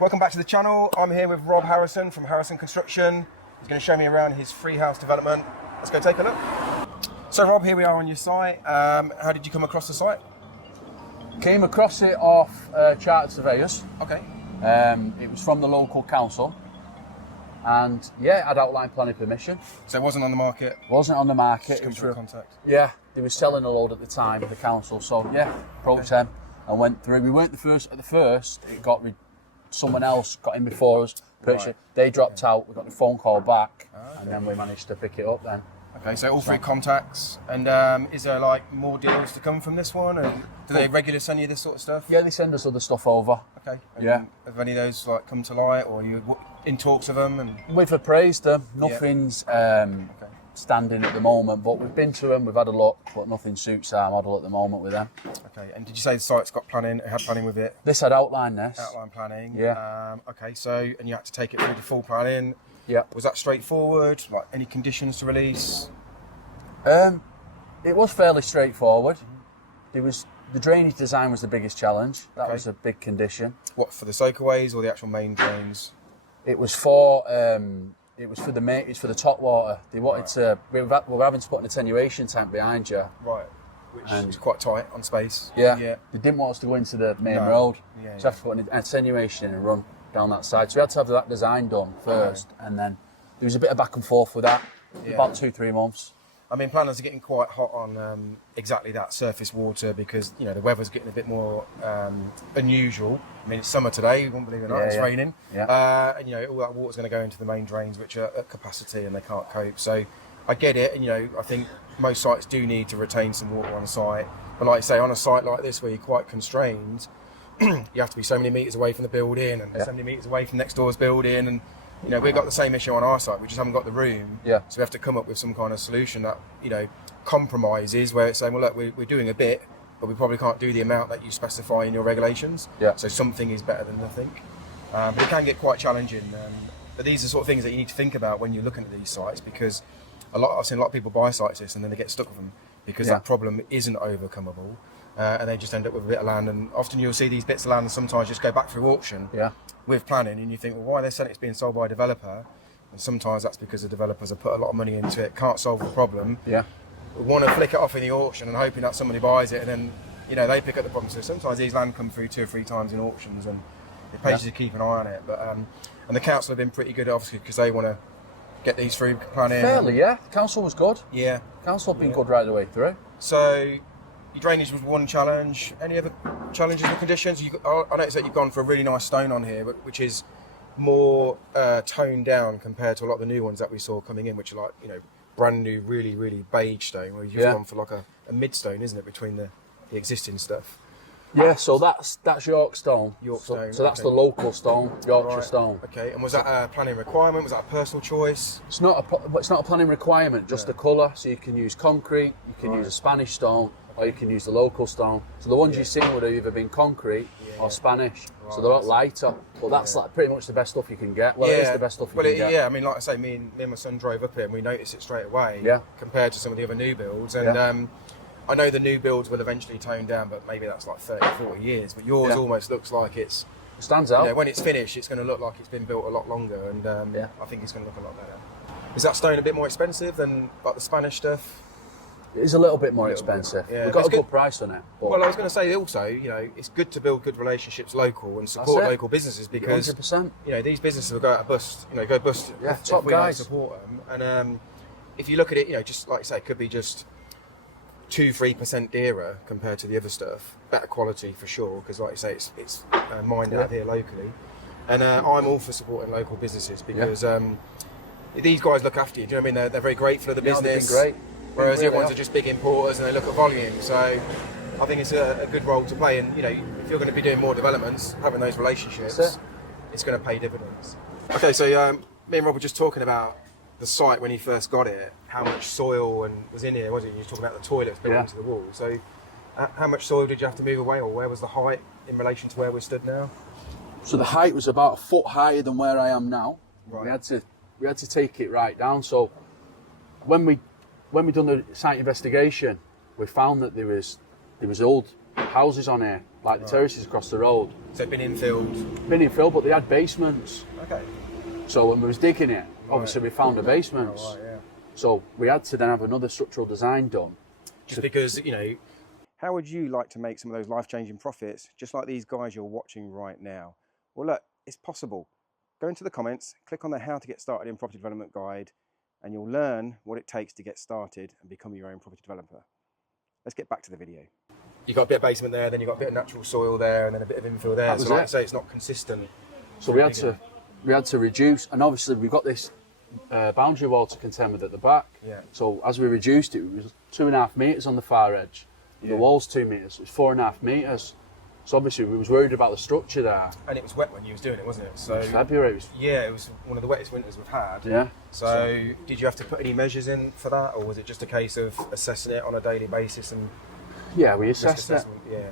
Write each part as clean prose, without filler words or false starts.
Welcome back to the channel. I'm here with Rob Harrison from Harrison Construction. He's going to show me around his free house development. Let's go take a look. So Rob, here we are on your site. How did you come across the site? Came across it off Chartered Surveyors. Okay. It was from the local council. And yeah, it had outline planning permission. So it wasn't on the market? Wasn't on the market. Just come through contact? Yeah, they were selling a load at the time, the council. So yeah, approached them and went through. We weren't the first. At the first, someone else got in before us, purchased it. They dropped out, we got the phone call back, and then we managed to pick it up then. Okay, so all three contacts. And is there like more deals to come from this one? Or do they regularly send you this sort of stuff? Yeah, they send us other stuff over. Okay. And yeah. Have any of those like come to light, or you in talks of them? And we've appraised them. Nothing's standing at the moment, but we've been to them, we've had a look, but nothing suits our model at the moment with them. Okay, and did you say the site's got planning, it had planning with it? This had outline Outline planning. Yeah. Okay, so, and you had to take it through the full planning. Yeah. Was that straightforward? Like any conditions to release? It was fairly straightforward. The drainage design was the biggest challenge. That was a big condition. What, for the soakaways or the actual main drains? It was for the top water. They wanted to. We were having to put an attenuation tank behind you. Right. Which is quite tight on space. Yeah. They didn't want us to go into the main road. Yeah, so we had to put an attenuation in and run down that side. So we had to have that design done first, and then there was a bit of back and forth with that. About 2-3 months. I mean, planners are getting quite hot on exactly that, surface water, because the weather's getting a bit more unusual. I mean, it's summer today, you won't believe it or not, it's raining. Yeah. And all that water's going to go into the main drains, which are at capacity and they can't cope. So I get it, and I think most sites do need to retain some water on site. But like I say, on a site like this where you're quite constrained, you have to be so many metres away from the building and so many metres away from next door's building, and we've got the same issue on our site. We just haven't got the room. Yeah. So we have to come up with some kind of solution that, compromises, where it's saying, well, look, we're doing a bit, but we probably can't do the amount that you specify in your regulations. Yeah. So something is better than nothing. But it can get quite challenging. But these are sort of things that you need to think about when you're looking at these sites, because I've seen a lot of people buy sites this and then they get stuck with them because that problem isn't overcomable. And they just end up with a bit of land, and often you'll see these bits of land sometimes just go back through auction with planning, and you think, well, why are they selling it's being sold by a developer? And sometimes that's because the developers have put a lot of money into it, can't solve the problem, want to flick it off in the auction and hoping that somebody buys it, and then they pick up the problem. So sometimes these land come through 2 or 3 times in auctions, and it pays you to keep an eye on it. But and the council have been pretty good, obviously, because they want to get these through planning. Fairly, The council was good. Yeah. Council have been good right the way through. So your drainage was one challenge. Any other challenges or conditions? I noticed that you've gone for a really nice stone on here, which is more toned down compared to a lot of the new ones that we saw coming in, which are like, brand new, really, really beige stone, where you've gone for like a mid stone, isn't it, between the existing stuff? Yeah, so that's York stone. York stone. So that's the local stone, Yorkshire stone. Okay, and was that a planning requirement? Was that a personal choice? It's not a planning requirement, just the colour. So you can use concrete, you can use a Spanish stone, or you can use the local stone. So the ones you've seen would have either been concrete or Spanish. So they're a lot lighter, but that's like pretty much the best stuff you can get. Well, it is the best stuff you can get. Yeah, I mean, like I say, me and my son drove up here and we noticed it straight away compared to some of the other new builds. And I know the new builds will eventually tone down, but maybe that's like 30, 40 years. But yours almost looks like it stands out. When it's finished, it's going to look like it's been built a lot longer, and I think it's going to look a lot better. Is that stone a bit more expensive than like the Spanish stuff? It is a little bit more expensive. Yeah. We've got a good price on it. Well, I was going to say also, it's good to build good relationships local and support local businesses, because 100%. These businesses will go out of bust. Go bust. Top if we guys. Don't support them. And if you look at it, just like I say, it could be just 2-3% dearer compared to the other stuff. Better quality for sure, because like you say, it's mined out here locally. And I'm all for supporting local businesses, because these guys look after you. Do you know what I mean? They're very grateful of the business. They've been great. Whereas the other ones are just big importers and they look at volume. So I think it's a good role to play. And if you're going to be doing more developments, having those relationships, it's going to pay dividends. Okay, so me and Rob were just talking about the site when you first got it, how much soil was in here, wasn't it? You were talking about the toilets built into the wall. So how much soil did you have to move away, or where was the height in relation to where we stood now? So the height was about a foot higher than where I am now. Right. We had to take it right down. So when we done the site investigation, we found that there was old houses on here, like the terraces across the road. So it'd been infilled. Been infilled, but they had basements. Okay. So when we was digging it, obviously we found the basements. Oh, right, yeah. So we had to then have another structural design done. Just because, you know. How would you like to make some of those life-changing profits, just like these guys you're watching right now? Well, look, it's possible. Go into the comments, click on the How to Get Started in Property Development guide, and you'll learn what it takes to get started and become your own property developer. Let's get back to the video. You've got a bit of basement there, then you've got a bit of natural soil there, and then a bit of infill there. So like I say, it's not consistent. So we had to reduce, and obviously we've got this boundary wall to contend with at the back. Yeah. So as we reduced it, it was 2.5 metres on the far edge. The wall's 2 metres, it's 4.5 metres. So obviously we was worried about the structure there. And it was wet when you was doing it, wasn't it? So in February. It was one of the wettest winters we've had. Yeah. So did you have to put any measures in for that, or was it just a case of assessing it on a daily basis? And yeah, we assessed it,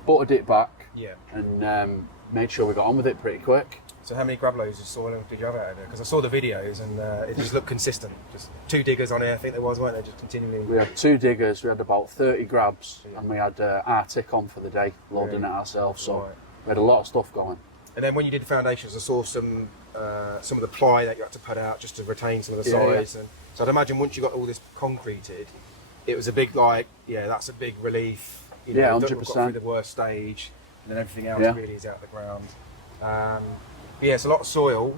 buttered it back, and made sure we got on with it pretty quick. So how many grab loads of soil did you have out of there? Because I saw the videos and it just looked consistent. Just 2 diggers on here, I think there was, weren't there? Just continually. We had 2 diggers, we had about 30 grabs, and we had Arctic on for the day, loading it ourselves. So we had a lot of stuff going. And then when you did the foundations, I saw some of the ply that you had to put out just to retain some of the sides. And so I'd imagine once you got all this concreted, it was a big that's a big relief. You know, 100%. We've got through the worst stage, and then everything else really is out of the ground. It's a lot of soil.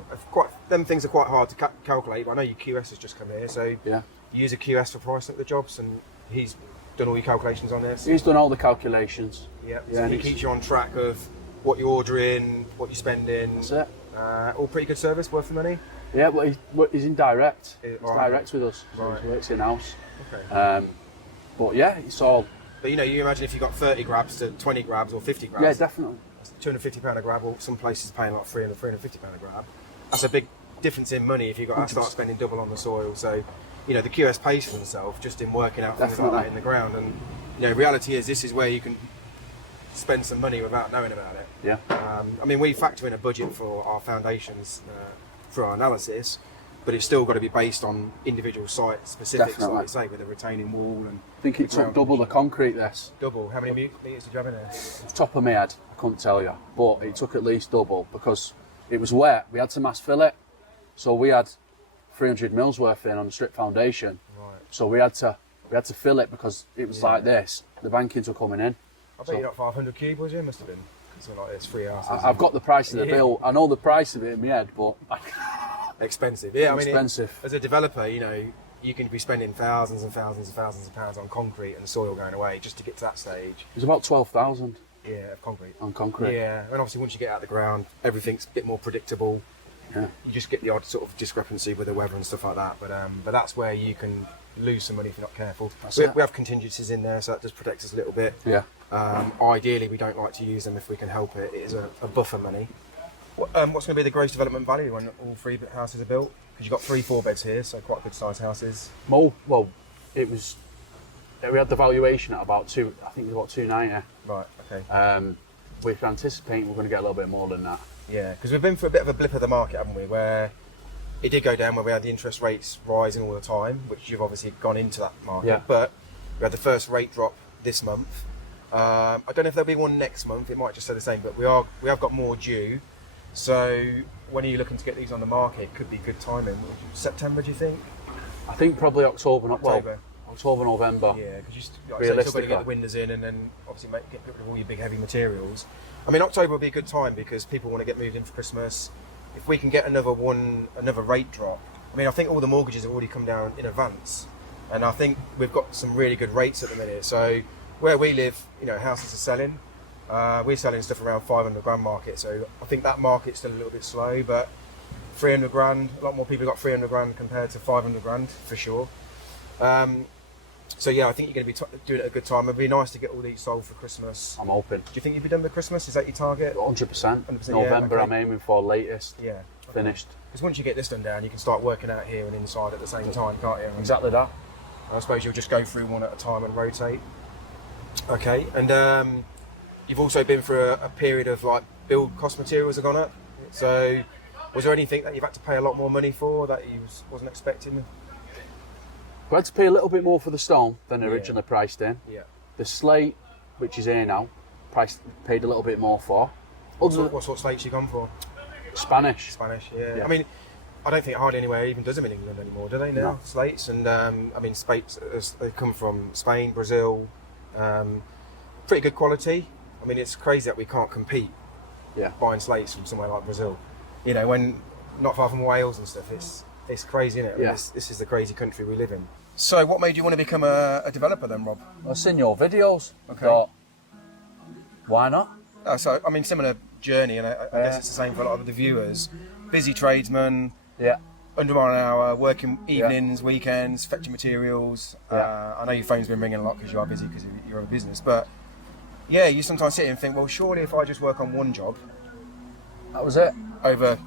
Them things are quite hard to calculate. But I know your QS has just come here, so you use a QS for pricing up the jobs, and he's done all your calculations on this. He's done all the calculations. Yeah. So he keeps you on track of what you're ordering, what you're spending. That's it. All pretty good service, worth the money. Yeah, but he's indirect. He's direct with us. So he works in house. Okay. But yeah, it's all. But you imagine if you got 30 grabs to 20 grabs or 50 grabs. Yeah, definitely. £250 a grab, or some places paying like £350 a grab. That's a big difference in money if you've got to start spending double on the soil. So, the QS pays for themselves just in working out things like that in the ground. And reality is this is where you can spend some money without knowing about it. Yeah. We factor in a budget for our foundations for our analysis, but it's still got to be based on individual site specifics, like you say, with a retaining wall. And I think it took double the concrete. This double. How many metres did you have in there? Top of my head, I couldn't tell you, but it took at least double because it was wet. We had to mass fill it, so we had 300 mils worth in on the strip foundation. Right. So we had to fill it because it was like this. The bankings were coming in. I bet you're not 500 cube, was you? Must have been. Something like this, 3 houses. I've got the price of the bill. I know the price of it in my head, but expensive. Yeah, expensive. As a developer, you can be spending thousands and thousands and thousands of pounds on concrete and the soil going away just to get to that stage. It was about 12,000. Yeah, of concrete. On concrete. Yeah, and obviously once you get out of the ground, everything's a bit more predictable. Yeah. You just get the odd sort of discrepancy with the weather and stuff like that. But that's where you can lose some money if you're not careful. We have contingencies in there, so that just protects us a little bit. Yeah. Ideally, we don't like to use them if we can help it. It is a buffer money. What's going to be the gross development value when all 3 houses are built? Because you've got 3 4-beds here, so quite good sized houses. Well, it was. We had the valuation at about 290. Right. Okay. We're anticipating we're going to get a little bit more than that. Yeah, because we've been through a bit of a blip of the market, haven't we? Where it did go down, where we had the interest rates rising all the time, which you've obviously gone into that market. Yeah. But we had the first rate drop this month. I don't know if there'll be one next month. It might just stay the same, but we have got more due. So when are you looking to get these on the market? Could be good timing. September, do you think? I think probably October, October, November. Yeah, because you've still got to get the windows in and then obviously get rid of all your big heavy materials. October will be a good time because people want to get moved in for Christmas. If we can get another rate drop, I think all the mortgages have already come down in advance, and I think we've got some really good rates at the minute. So where we live, houses are selling. We're selling stuff around 500 grand market, so I think that market's still a little bit slow, but 300 grand, a lot more people got 300 grand compared to 500 grand for sure. So yeah, I think you're going to be doing it at a good time. It'd be nice to get all these sold for Christmas. I'm hoping. Do you think you'd be done by Christmas? Is that your target? 100%. November, yeah, okay. I'm aiming for latest. Yeah. Okay. Finished. Because once you get this done down, you can start working out here and inside at the same time, can't you? Exactly that. I suppose you'll just go through one at a time and rotate. Okay, and you've also been through a period of build cost materials have gone up. So was there anything that you've had to pay a lot more money for that you wasn't expecting? We had to pay a little bit more for the stone than originally priced in. Yeah. The slate, which is here now, paid a little bit more for. What sort of slates you gone for? Spanish. Spanish, yeah. I mean, I don't think hardly anywhere even does them in England anymore, do they now? No. Slates, and I mean, slates, they come from Spain, Brazil, pretty good quality. I mean, it's crazy that we can't compete buying slates from somewhere like Brazil. You know, when not far from Wales and stuff, it's crazy, isn't it? I mean, this is the crazy country we live in. So what made you want to become a developer then, Rob? I've seen your videos. Okay. Thought, why not? So, I mean, similar journey, and I guess it's the same for a lot of the viewers. Busy tradesman, under an hour, working evenings, weekends, fetching materials. I know your phone's been ringing a lot because you are busy because you're a business, but yeah, you sometimes sit and think, well, surely if I just work on one job, that was it. Over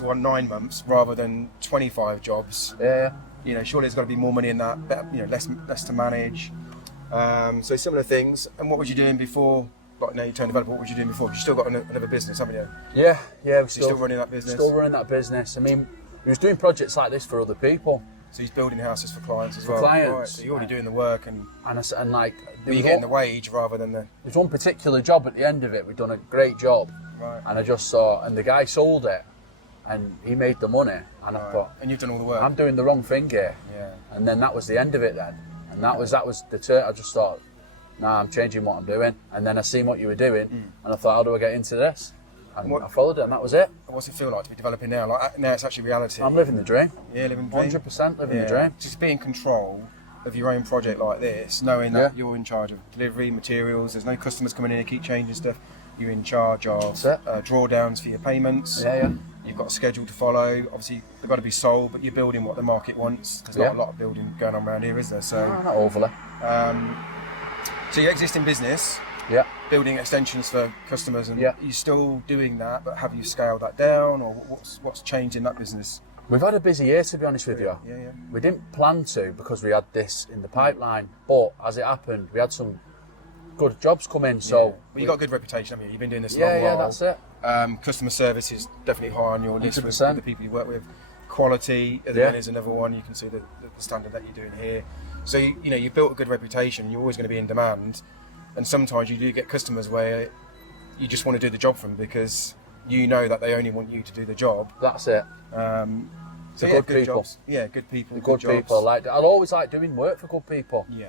9 months rather than 25 jobs. Yeah. You know, surely there's got to be more money in that. Better, you know, less to manage. So similar things. And what was you doing before? Like now you turned developer. What was you doing before? You still got another business, haven't you? Yeah. We're still running that business. Still running that business. I mean, we was doing projects like this for other people. So he's building houses for clients as well. For clients. Right, so you're already doing the work and like. You're getting the wage rather than the. There's one particular job at the end of it. We'd done a great job. Right. And I just saw, and the guy sold it, and he made the money, and I thought, and you've done all the work. I'm doing the wrong thing here. Yeah. And then that was the end of it then, and that was the turn. I just thought, nah, I'm changing what I'm doing. And then I seen what you were doing, and I thought, how do I get into this? And I followed it, and that was it. What's it feel like to be developing now? Like now, it's actually reality. I'm living the dream. Yeah, living the dream. 100% living the dream. Just be in control of your own project like this, knowing that you're in charge of delivery, materials. There's no customers coming in and keep changing stuff. You're in charge of drawdowns for your payments. Yeah. You've got a schedule to follow. Obviously, they've got to be sold, but you're building what the market wants. There's not a lot of building going on around here, is there? So, no, not overly. So your existing business, building extensions for customers, and you're still doing that, but have you scaled that down, or what's changed in that business? We've had a busy year, to be honest with you. Yeah. We didn't plan to because we had this in the pipeline, but as it happened, we had some good jobs come in. So well, you got a good reputation, haven't you? You've been doing this a long while. Yeah, that's it. Customer service is definitely high on your list with 100%. the people you work with. Quality, again, is another one. You can see the standard that you're doing here. So you've built a good reputation. You're always going to be in demand, and sometimes you do get customers where you just want to do the job for them because you know that they only want you to do the job. That's it. So good people. Jobs. Yeah, good people. Good people. I'll always like doing work for good people. Yeah.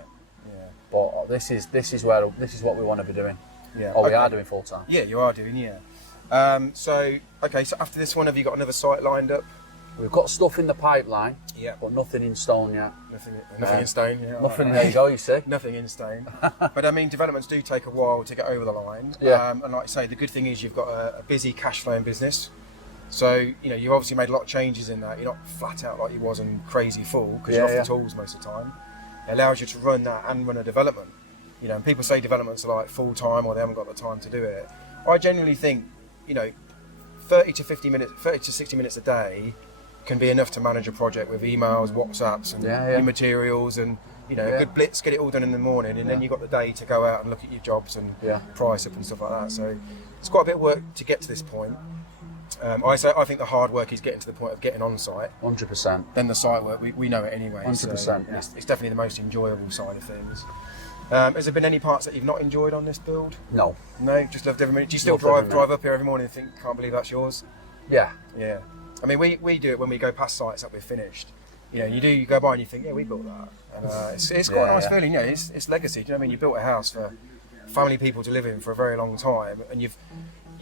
But this is what we want to be doing. Yeah. Or we are doing full time. Yeah, you are doing. So after this one, have you got another site lined up? We've got stuff in the pipeline. Yeah. But nothing in stone yet. Nothing in stone. Yeah. Nothing. There you go. You see. Nothing in stone. But I mean, developments do take a while to get over the line. Yeah. And like I say, the good thing is you've got a busy cash flowing business. So you've obviously made a lot of changes in that. You're not flat out like you was and crazy full because you're off the tools most of the time. It allows you to run that and run a development. And people say developments are like full time or they haven't got the time to do it. I generally think 30 to 60 minutes a day can be enough to manage a project with emails, WhatsApps, and your materials, and a good blitz, get it all done in the morning, and then you've got the day to go out and look at your jobs and price up and stuff like that. So it's quite a bit of work to get to this point. I think the hard work is getting to the point of getting on site. 100%. Then the site work, we know it anyway. 100%. So it's definitely the most enjoyable side of things. Has there been any parts that you've not enjoyed on this build? No, just loved every minute. Do you still drive up here every morning and think, can't believe that's yours? Yeah. I mean, we do it when we go past sites that we've finished. You go by and you think, yeah, we built that. And it's quite a nice feeling. It's legacy. Do you know what I mean? You built a house for family people to live in for a very long time, and you've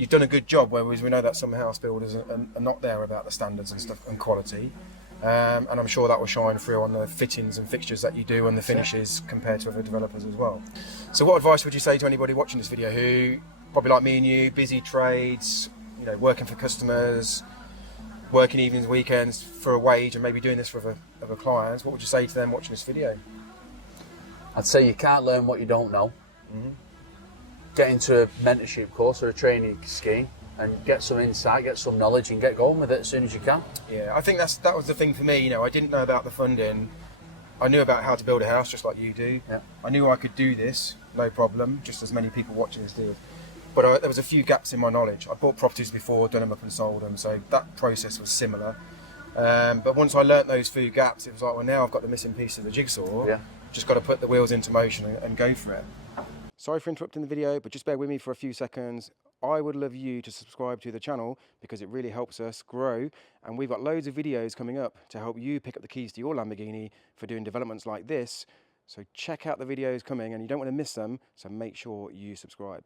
done a good job. Whereas we know that some house builders are not there about the standards and stuff and quality. And I'm sure that will shine through on the fittings and fixtures that you do and the finishes compared to other developers as well. So what advice would you say to anybody watching this video who, probably like me and you, busy trades, working for customers, working evenings, weekends for a wage and maybe doing this for other clients? What would you say to them watching this video? I'd say you can't learn what you don't know. Mm-hmm. Get into a mentorship course or a training scheme and get some insight, get some knowledge, and get going with it as soon as you can. Yeah, I think that was the thing for me. I didn't know about the funding. I knew about how to build a house, just like you do. Yeah. I knew I could do this, no problem, just as many people watching this did. But there was a few gaps in my knowledge. I bought properties before, done them up and sold them, so that process was similar. But once I learnt those few gaps, it was like, well, now I've got the missing piece of the jigsaw. Yeah. Just got to put the wheels into motion and go for it. Sorry for interrupting the video, but just bear with me for a few seconds. I would love you to subscribe to the channel because it really helps us grow, and we've got loads of videos coming up to help you pick up the keys to your Lamborghini for doing developments like this. So check out the videos coming, and you don't want to miss them, so make sure you subscribe.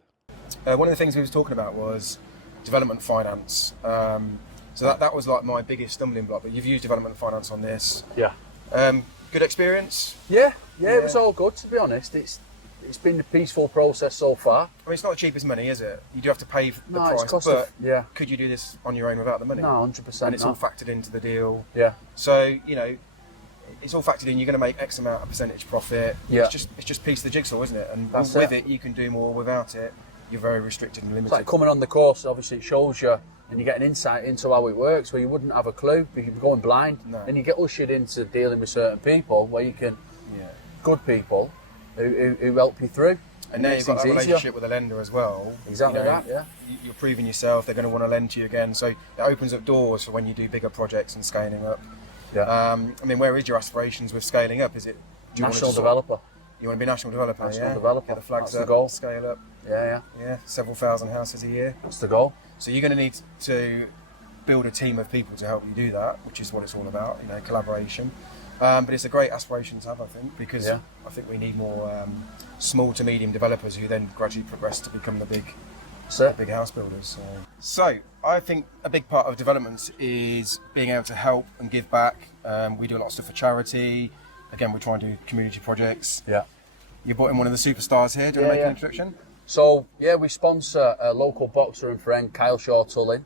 One of the things we was talking about was development finance. So that was like my biggest stumbling block, but you've used development finance on this. Yeah. Good experience? Yeah, it was all good, to be honest. It's been a peaceful process so far. I mean, it's not the cheapest money, is it? You do have to pay the it's price, cost but yeah. could you do this on your own without the money? No, 100%. And it's all factored into the deal. Yeah. So, you know, it's all factored in. You're going to make X amount of percentage profit. Yeah. It's just piece of the jigsaw, isn't it? And That's with it, you can do more. Without it, you're very restricted and limited. It's like coming on the course, obviously it shows you and you get an insight into how it works where you wouldn't have a clue, but you'd be going blind. No. And you get ushered into dealing with certain people where you can, good people who help you through. And now you've got that relationship with a lender as well. Exactly that, yeah. You're proving yourself, they're going to want to lend to you again. So it opens up doors for when you do bigger projects and scaling up. Yeah. I mean, where is your aspirations with scaling up? Is it national developer? You want to be a national developer? National developer. Get the flags That's up, the goal. Scale up. Yeah. Several thousand houses a year. That's the goal. So you're going to need to build a team of people to help you do that, which is what it's all about, you know, collaboration. But it's a great aspiration to have, I think, because I think we need more small to medium developers who then gradually progress to become the big house builders. So I think a big part of development is being able to help and give back. We do a lot of stuff for charity. Again, we try and do community projects. Yeah. You brought in one of the superstars here. Do you want to make an introduction? So we sponsor a local boxer and friend, Kyle Shaw-Tulling.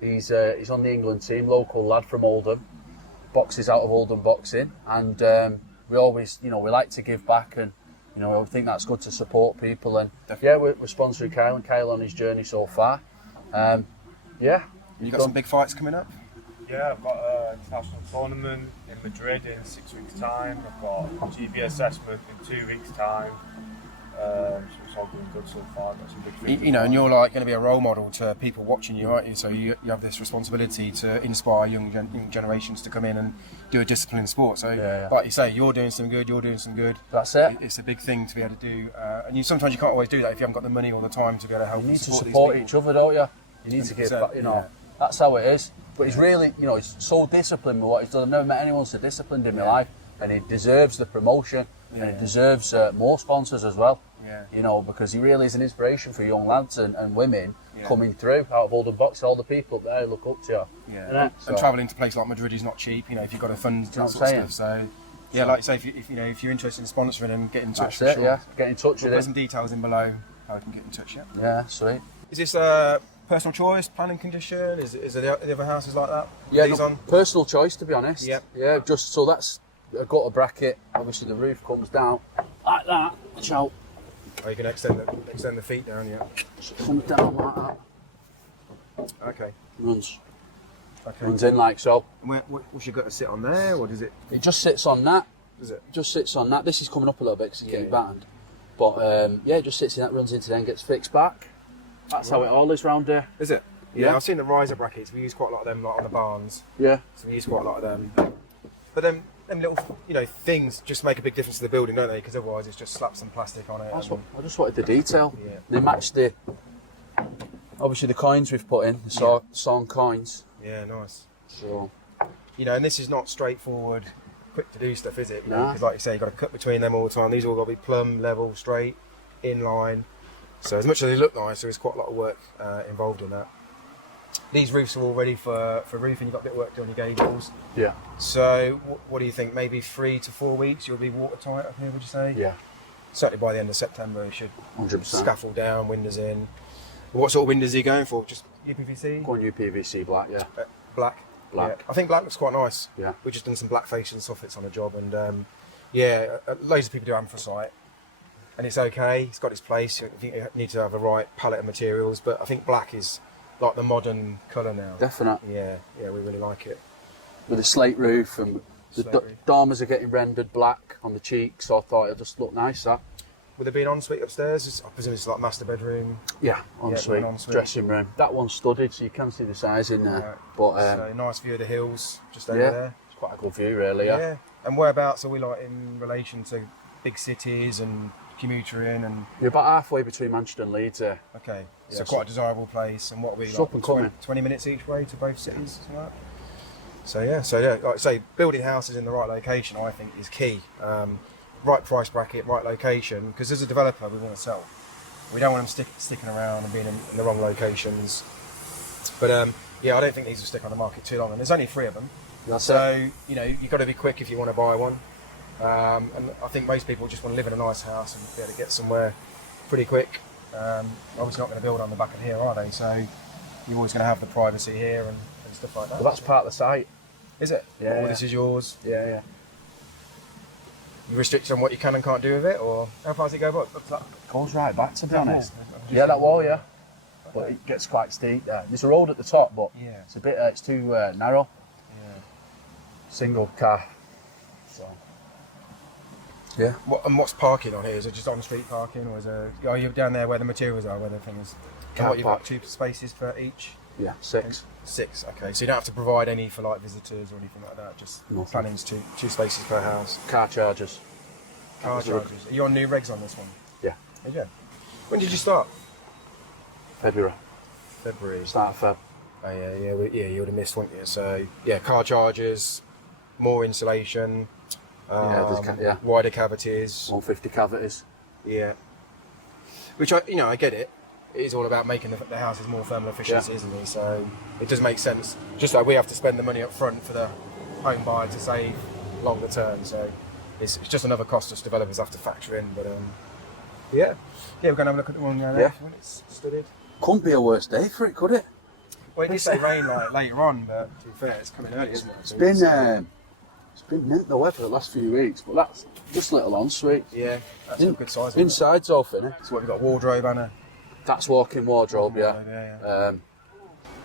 He's on the England team, local lad from Oldham. Boxes out of Oldham Boxing, and we always, we like to give back, and we think that's good to support people. And we're sponsoring Kyle, and Kyle on his journey so far. You got some big fights coming up? Yeah, I've got an international tournament in Madrid in 6 weeks' time. I've got GB assessment in 2 weeks' time. So it's all going good so far. Got some big things. And you're like going to be a role model to people watching you, aren't you? So you have this responsibility to inspire young generations to come in and do a disciplined sport. So, like you say, you're doing some good. You're doing some good. That's it. It's a big thing to be able to do, and sometimes you can't always do that if you haven't got the money or the time to be able to help. You need to support each other, don't you? You need to give back. That's how it is. But he's really, he's so disciplined with what he's done. I've never met anyone so disciplined in my life, and he deserves the promotion, and he deserves more sponsors as well. Because he really is an inspiration for young lads and women coming through out of Oldham Box. All the people there look up to you. And travelling to places like Madrid is not cheap. If you've got to fund that sort of stuff. So like you say, if you're interested in sponsoring him, get in touch. That's it. Sure. Get in touch with him. Put some details in below how I can get in touch. Yeah, sweet. Is this personal choice, planning condition? Is there the other houses like that? Yeah, personal choice, to be honest. Yeah. Just so that's a gutter bracket. Obviously, the roof comes down like that. Ciao. Oh, you can extend the feet down, yeah. It comes down like that. Okay. Runs in like so. And what's your gutter sit on there, or does it? It just sits on that. Does it? Just sits on that. This is coming up a little bit because it's getting battened. But it just sits in that, runs into there and gets fixed back. That's how it all is round here. Is it? Yeah, I've seen the riser brackets. We use quite a lot of them, like on the barns. Yeah. So we use quite a lot of them. But them little, things just make a big difference to the building, don't they? Because otherwise, it's just slap some plastic on it. I just wanted the detail. Yeah. They match obviously the coins we've put in, the sawn coins. Yeah, nice. So. And this is not straightforward, quick to do stuff, is it? No. Because like you say, you've got to cut between them all the time. These all got to be plumb, level, straight, in line. So as much as they look nice, there is quite a lot of work involved in that. These roofs are all ready for roofing. You've got a bit of work to do on your gables. Yeah. So what do you think? Maybe 3 to 4 weeks you'll be watertight up here, would you say? Yeah. Certainly by the end of September you should 100%. Scaffold down, windows in. What sort of windows are you going for? Just UPVC? Go on UPVC black, yeah. Black? Black. Yeah. I think black looks quite nice. Yeah. We've just done some black fascia and soffits on the job, and loads of people do anthracite. And it's okay, it's got its place. You need to have the right palette of materials, but I think black is like the modern colour now. Definite. Yeah, we really like it. With a slate roof, and the dormers are getting rendered black on the cheeks, so I thought it'd just look nice, that. Would there be an ensuite upstairs? I presume it's like master bedroom. Yeah, ensuite, dressing room. That one's studded, so you can see the size in there. But so nice view of the hills just over there. It's quite a good view, really. Yeah. And whereabouts are we like in relation to big cities and commuter in and. You're about halfway between Manchester and Leeds there. Okay, Yeah, so quite a desirable place. And what are we It's up and coming. 20 minutes each way to both cities? Something like that? So yeah, like I say, building houses in the right location, I think, is key. Right price bracket, right location. Because as a developer, we want to sell. We don't want them sticking around and being in the wrong locations. But yeah, I don't think these will stick on the market too long. And there's only 3 of them. So you know, you've got to be quick if you want to buy one. And I think most people just want to live in a nice house and be able to get somewhere pretty quick. Obviously not going to build on the back of here, are they? So you're always going to have the privacy here and stuff like that. Well, that's part of the site. Is it? Yeah. This is yours. Yeah. You restricted on what you can and can't do with it, or how far does it go back? Goes right back, to be That honest. wall? Yeah, that wall, yeah. But it gets quite steep there. There's a road at the top, but Yeah. it's a bit, it's too narrow. Yeah. Single car. So. Yeah. What's parking on here? Is it just on-street parking, or is there? Are you down there where the materials are, where the thing is? Car What, you've park. got 2 spaces for each? Yeah, 6. 6. Okay, so you don't have to provide any for like visitors or anything like that. Just Nothing. planning's 2 spaces per house. Car chargers. Car charges. Are you on new regs on this one? Yeah. Yeah. When did you start? February. February. Start of Feb. Oh yeah, you would have missed, wouldn't you? So yeah, car charges, more insulation, yeah. wider cavities. 150 cavities. Yeah. Which I get it. It is all about making the houses more thermal efficient, isn't it? So it does make sense. Just like we have to spend the money up front for the home buyer to save longer term. So it's just another cost us developers have to factor in. But yeah, we're going to have a look at the one now. Yeah. When it's studied. Couldn't be a worse day for it, could it? Well, it did say rain like later on, but to be fair, it's coming early, isn't it? It's been mint the weather the last few weeks, but that's just a little ensuite. Yeah, that's a good size. Isn't it? Inside's all finished. So what, we've got wardrobe and a That's walk-in wardrobe, yeah. yeah.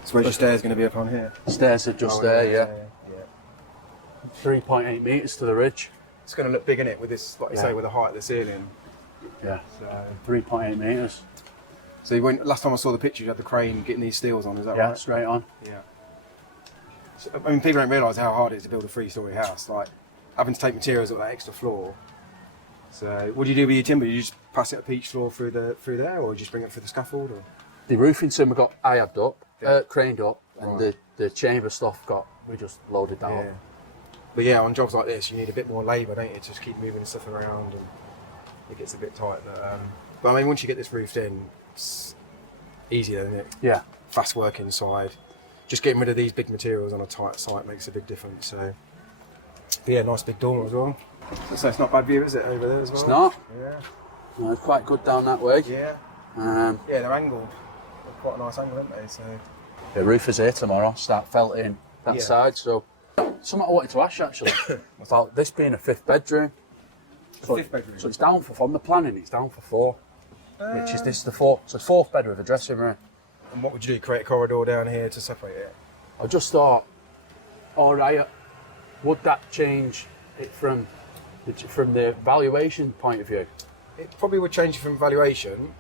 So where's your stairs going to be up on here? Stairs are just Oh, there, yeah. 3.8 3.8 metres to the ridge. It's going to look big, innit, with this, like you say, with the height of the ceiling. Yeah, So, 3.8 metres. so you went, last time I saw the picture, you had the crane getting these steels on, is that Yeah, right? straight on. Yeah. So, I mean, people don't realise how hard it is to build a 3-storey house. Like, having to take materials up that extra floor. So, what do you do with your timber? Do you just pass it up each floor through there, or do you just bring it through the scaffold? Or? The roofing timber got IAB'd up, Yeah. craned up, and Right. the chamber stuff we just loaded that up. But yeah, on jobs like this, you need a bit more labour, don't you, to just keep moving stuff around, and it gets a bit tight. But I mean, once you get this roofed in, it's easier, isn't it? Yeah. Fast work inside. Just getting rid of these big materials on a tight site makes a big difference. So, but yeah, nice big dormer as well. So it's not bad view, is it, over there as well? It's not. Yeah. No, it's quite good down that way. Yeah. Um, Yeah, they're angled. They're quite a nice angle, aren't they? So. the roof is here tomorrow, start felting that Yeah. side. So, something I wanted to ask you actually about this being a 5th bedroom. So, 5th bedroom? So it's down from the planning, it's down for 4. Which is this the 4th? So 4th bedroom with a dressing room. And what would you do? Create a corridor down here to separate it? I just thought, all right, would that change it from the valuation point of view? It probably would change from valuation.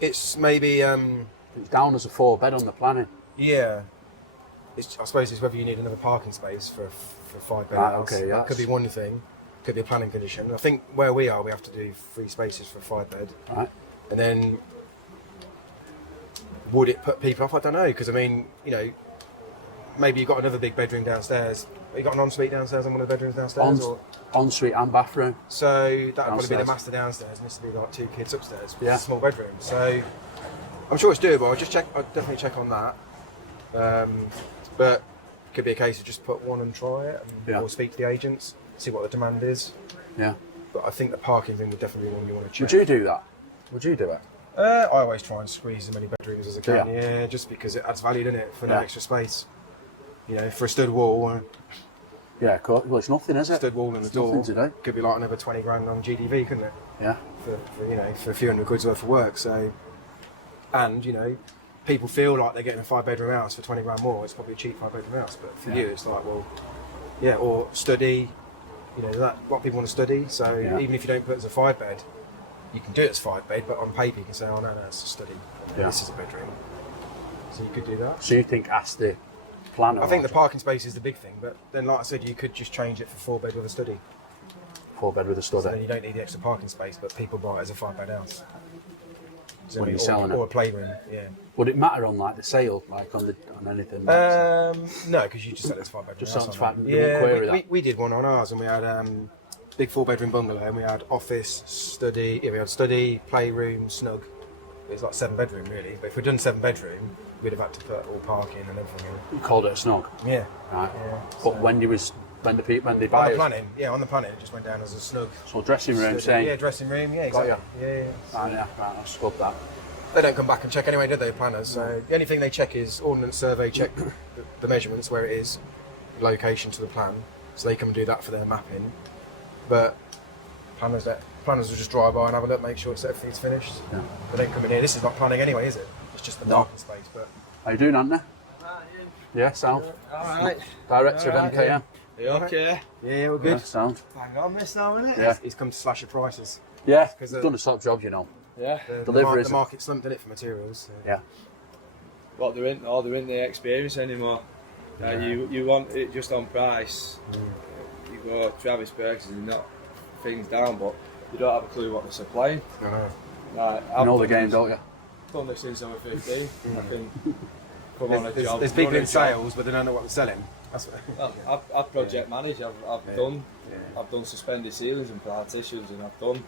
It's maybe, It's down as a 4-bed on the planning. yeah. I suppose it's whether you need another parking space for a 5-bed Right, house. okay, That could be one thing. Could be a planning condition. I think where we are, we have to do 3 spaces for a 5-bed. Right. And then, would it put people off? I don't know, because I mean, maybe you've got another big bedroom downstairs. You got an ensuite downstairs and one of the bedrooms downstairs? Ensuite and bathroom. So that would probably be the Downstairs. master downstairs, and this would be like 2 kids upstairs. With Yeah. a small bedroom. So I'm sure it's doable. I'll definitely check on that. But it could be a case of just put one and try it, Yeah. or speak to the agents, see what the demand is. Yeah. But I think the parking thing would definitely be one you want to check. Would you do that? Would you do it? I always try and squeeze as many bedrooms as I can. Yeah. Yeah, just because it adds value, doesn't it, for no Yeah. extra space. For a stud wall, Yeah, cool. Well, it's nothing, is it? stud wall and the It's door nothing today. could be like another 20 grand on GDV, couldn't it? Yeah. For a few hundred quid's worth of work. So, and people feel like they're getting a 5-bedroom house for 20 grand more. It's probably a cheap 5-bedroom house, but for Yeah. you, it's like, well, yeah, or study. That a lot of people want to study. So Yeah. even if you don't put it as a 5-bed, you can do it as 5-bed, but on paper you can say, oh no, it's a study. Yeah. This is a bedroom. So you could do that. So you think ask the planner? I think the parking space is the big thing, but then, like I said, you could just change it for 4-bed with a study. 4-bed with a So then study. you don't need the extra parking space, but people buy it as a 5-bed house. So When you're selling or it. a playroom, yeah. Would it matter on like the sale, like on anything? No, because you just said it's 5-bedroom. Just house, sounds aren't fine. you? You won't Yeah, query that. we did one on ours, and we had big 4-bedroom bungalow, and we had office, study. Yeah, we had study, playroom, snug. It's like 7-bedroom really, but if we'd done 7-bedroom, we'd have had to put all parking and everything in. You called it a snug, Yeah. right? Yeah, But so- when they on the buy it, planning, on the planning, it just went down as a snug. so dressing room, Study. saying, Yeah, dressing room, yeah, Got exactly. ya. Yeah. right, yeah, right, I'll scrub that. They don't come back and check anyway, do they, planners? So the only thing they check is ordnance survey, check the measurements, where it is, location to the plan. So they come and do that for their mapping. But planners will just drive by and have a look, make sure everything's finished. Yeah. They don't come in here. This is not planning anyway, is it? It's just the No. parking space. But How you doing, Anna? Yeah, sound. Alright. Director of MKM. Are you okay? yeah, we're Yeah, good. sound. Hang on, miss now, innit? Yeah. He's come to slash your prices. Yeah, 'Cause, done a top job, you know. Yeah. Deliveries. The market slumped in it for materials. So. Yeah. What they're in, or they're in the experience anymore. You want it just on price. You go Travis Perkins and knock things down, but you don't have a clue what they're supplying. I know. Like, You know the game, don't you? I've done this since I was 15. I can come on a job. There's people run a in job. sales, but they don't know what they're selling. That's what. Well, I've project managed. I've done. Yeah. I've done suspended ceilings and partitions, and I've done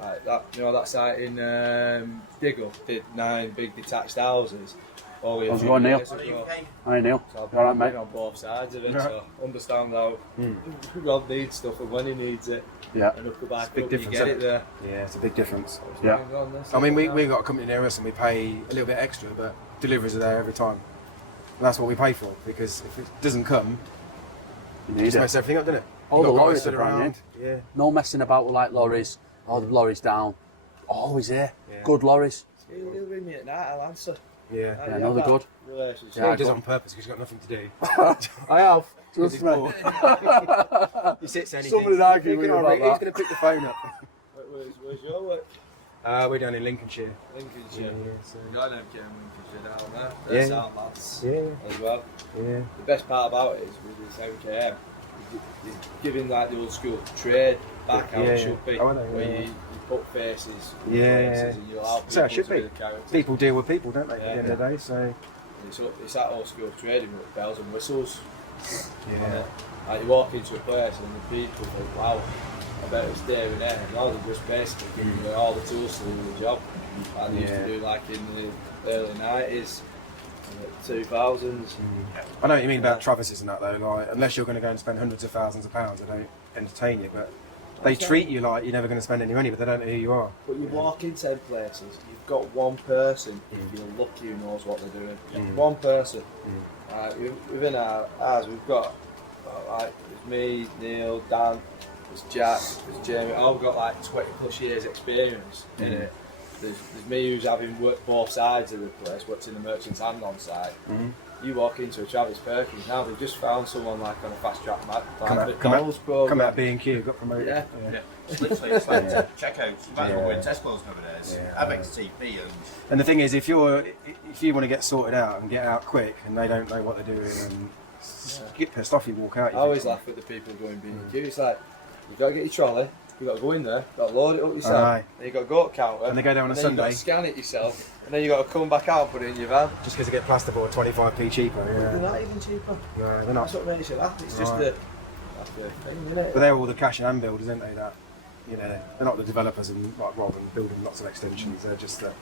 like that. You know that site in Diggle did 9 big detached houses. Only a How's it few going, Neil? years ago. Hi, Neil. So I've You all right, been mate? on both sides of it, Right. so understand how Rob needs stuff and when he needs it, Yeah. and up the back big up, you difference, get isn't it there. Yeah, it's a big difference. Yeah. I mean, we've got a company near us and we pay a little bit extra, but deliveries are there every time. And that's what we pay for, because if it doesn't come, You it need just it. messes everything up, doesn't it? All the You've got guys lorries stood are brand around. Yeah. No messing about with like lorries. Oh, the lorry's down. Always here. Yeah. Good lorries. He'll ring me at night, I'll answer. Yeah. Yeah, no, they're good. Relationship. Yeah, he does it on purpose because he's got nothing to do. I have. Because Trust he's me. bored. He sits there and he Somebody's thinks, arguing "Who's with gonna me ring? about Who's going to pick the phone up? Where's your work? We're down in Lincolnshire. Lincolnshire. so- You got them Lincolnshire down there. They're Yeah. sound lads Yeah, as well. yeah. The best part about it is with this MKM, is giving like the old school trade back how Yeah, it yeah. should be, Oh, I know, where yeah. you put faces in Yeah. places and you allow So it people should to be. be the characters. People deal with people, don't they, at Yeah. the end of the day? So, It's that old school trading with bells and whistles. yeah. Like you walk into a place and the people think, wow, I bet it's there and there. No, they're just basically giving you all the tools to do the job. Like they used Yeah. to do like in the early 90s, 2000s. I know what you mean about Travis's and that, though. Like, unless you're going to go and spend hundreds of thousands of pounds, they don't entertain you. But they treat you like you're never going to spend any money, but they don't know who you are. But you walk in 10 places, you've got one person, if you're lucky, who knows what they're doing. One person. Within ours, we've got like there's me, Neil, Dan, there's Jack, there's Jamie. All got like 20 plus years experience in it. There's me who's having worked both sides of the place, worked in the merchant's and on site. You walk into a Travis Perkins now, they've just found someone like on a fast track McDonald's program. Come out B&Q, got promoted. Yeah. Literally, it's like checkouts. You might as well go in Tesco's nowadays. Yeah. MXTP And the thing is, if you want to get sorted out and get out quick, and they don't know what they're doing, and you get pissed off, you walk out. I always laugh at the people going B&Q. It's like, you've got to get your trolley, you've got to go in there, you've got to load it up yourself, Aye. then you've got to go to the counter, And they go there on a then you've got Sunday. to scan it yourself, and then you've got to come back out and put it in your van. Just because they get plasterboard 25p cheaper. They're Yeah. not even cheaper. No, they're That's not. what makes you laugh. It's just Right. that's the thing, isn't it? But they're all the cash and hand builders, aren't they? That they're not the developers and like Rob and building lots of extensions. They're just the.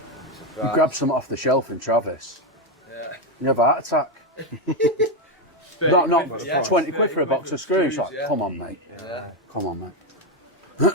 You grab some off the shelf in Travis, Yeah. you have a heart attack. Not Yeah. 20 quid for a box of screws. Like, Yeah. come on, mate. Yeah. Come on, mate.